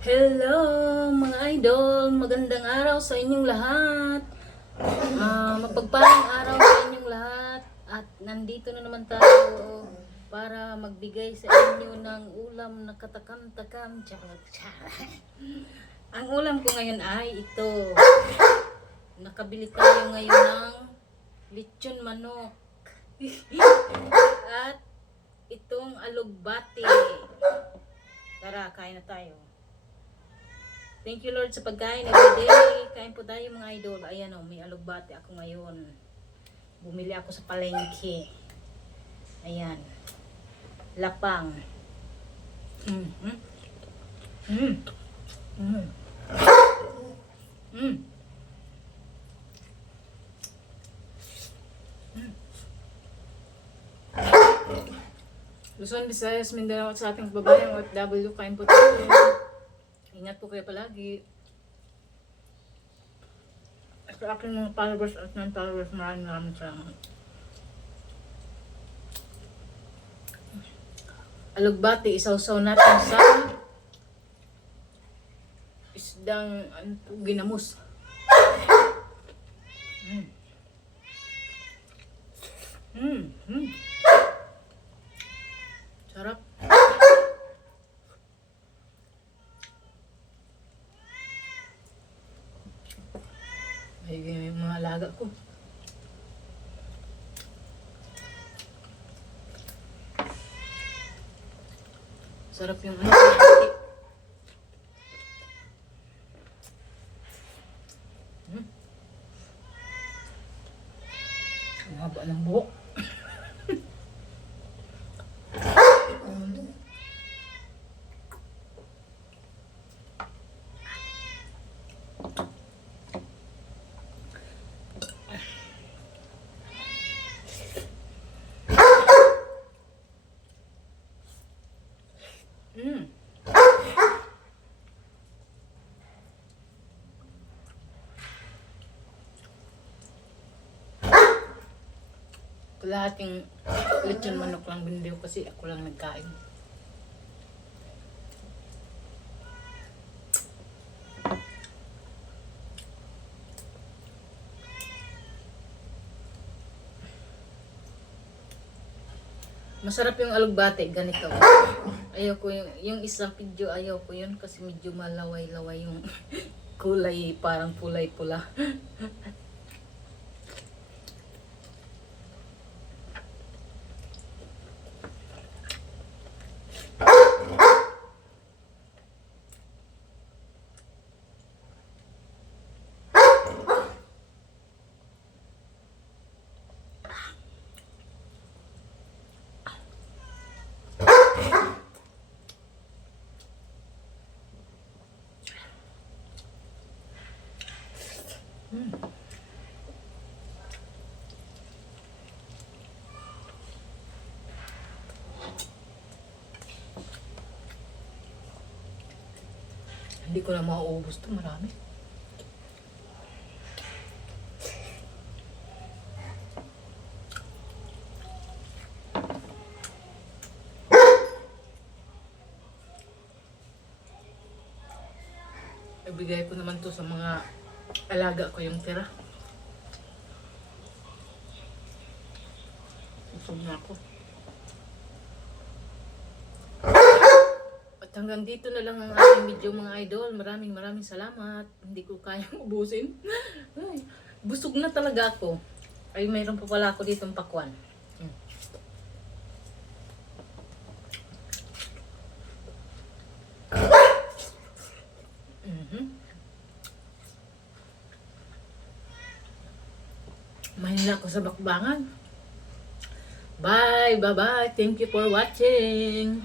Hello mga idol, magandang araw sa inyong lahat. Mapagpalang araw sa inyong lahat. At nandito na naman tayo para magbigay sa inyo ng ulam na katakam-takam. Charot. Ang ulam ko ngayon ay ito. Nakabili tayo ngayon ng lechon manok. At itong alugbati. Tara, kain na tayo. Thank you Lord sa pagkain everyday. Kain po tayo mga idol. Ayan o, may alugbati ako ngayon. Bumili ako sa palengke. Ayan. Lapang. Mm. Mm. Mm. Mm. Mm. Luzon, Visayas, Mindanao at sa ating babaeng OFW. Kain po tayo. Ingat po kayo palagi. Sa aking mga followers at non-followers, maraming salamat. Alugbati, isaw-saw natin sa isdang ginamos. Sarap. May mga alaga ko. Sarap yung ano. Ang haba ng buhok. Kalahating lechon manok lang binili ko kasi ako lang nagkain. Masarap yung alugbati, ganito. Ayoko yung isang video, ayoko yun kasi medyo malaway-laway yung kulay, parang kulay pula. Hindi ko na mauubos to, marami. Ibigay ko naman to sa mga alaga ko yung tira. Busog na ako. At hanggang dito na lang ang ating video mga idol. Maraming salamat. Hindi ko kayang ubusin. Ay, busog na talaga ako. Ay, mayroon pa pala ako ditong pakwan. Mahina ako sa bakbangan. Bye. Thank you for watching.